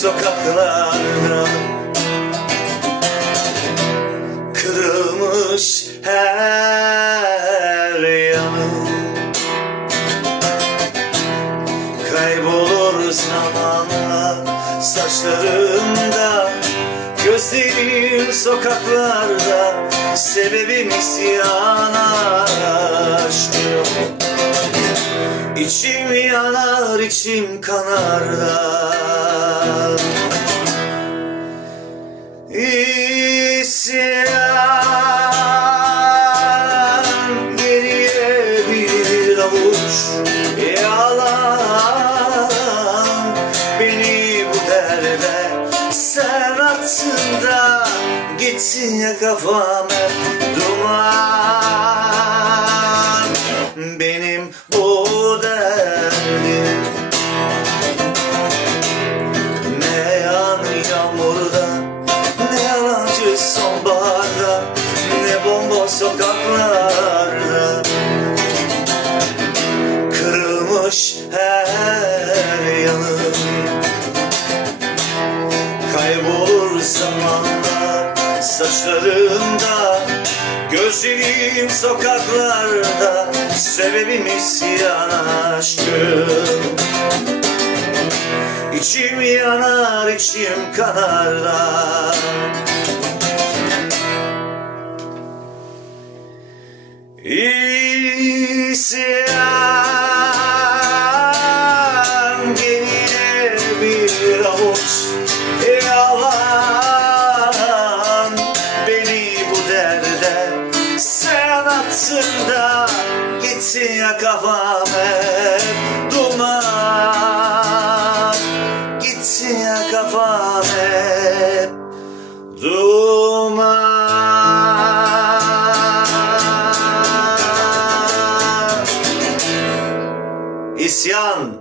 sokaklarda. Kırılmış her yanım Kaybolur zamanla saçlarımda Gözlerim sokaklarda. Sebebim isyan İçim yanar içim kanar da. İsyan geriye bir avuç yalan. Beni bu derde sen attın da Gitsin ya kafam hep duman yağmurda Ne yalancı sonbaharda Ne bomboş sokaklarda. Kırılmış her yanım Kaybolur zamanla saçlarımda Gözlerim sokaklarda. Sebebim isyan aşkım İçim yanar, içim kanar da İsyan geriye bir avuç. E Yalan Beni bu derde sen attın da gitsin ya kafame duman. Hep İsyan.